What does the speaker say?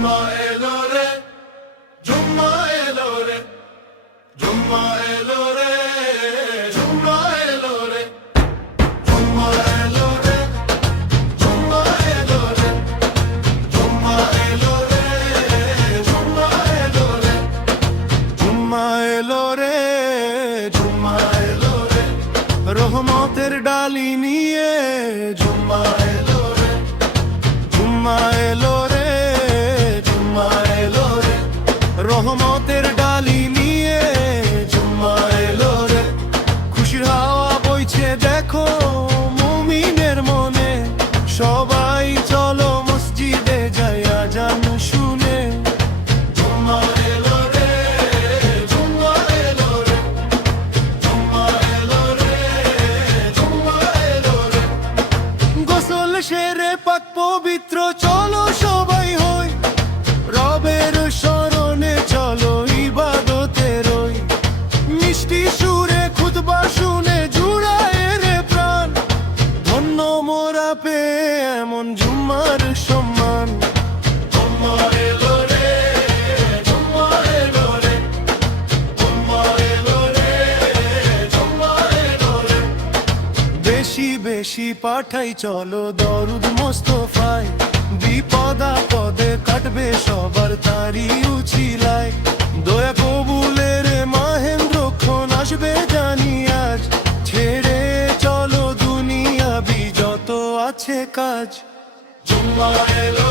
জুম্মা এলো রে, জুম্মা এলো রে, জুম্মা এলো রে, জুম্মা এলো রে, জুম্মা এলো রে, জুম্মা এলো রে, জুম্মা এলো রে, জুম্মা এলো রে, জুম্মা এলো রে, জুম্মা এলো রে, রহমতের ডালি নিয়ে জুম্মা এলো রে, জুম্মা এলো রে, জুম্মা এলো রে, রহমতের ডালি নিয়ে জুম্মা এলো রে। খুশির হাওয়া বইছে দেখো মুমিনের মনে, সবাই চলো মসজিদে যাই আজান শুনে। জুম্মা এলো রে, জুম্মা এলো রে, জুম্মা এলো রে, জুম্মা এলো রে। গোসল সেরে পাক পবিত্র চলো সবাই হই, রবের শরণে চলো ইবাদতে রই। মিষ্টি সুরে খুতবা শুনে জুড়ায় রে প্রাণ, ধন্য মোরা পেয়ে এমন জুম্মার সম্মান। জুম্মা এলো রে, জুম্মা এলো রে, জুম্মা এলো রে, জুম্মা এলো রে। বেশি বেশি পাঠাই চলো দরুদ মোস্তফায়, বিপদ আপদে কাটবে সবার তারি উছিলায়। দয়া কবুলের মাহেন্দ্রক্ষণ আসবে জানি আজ, ছেড়ে চলো দুনিয়াবি যত আছে কাজ। জুম্মা এলো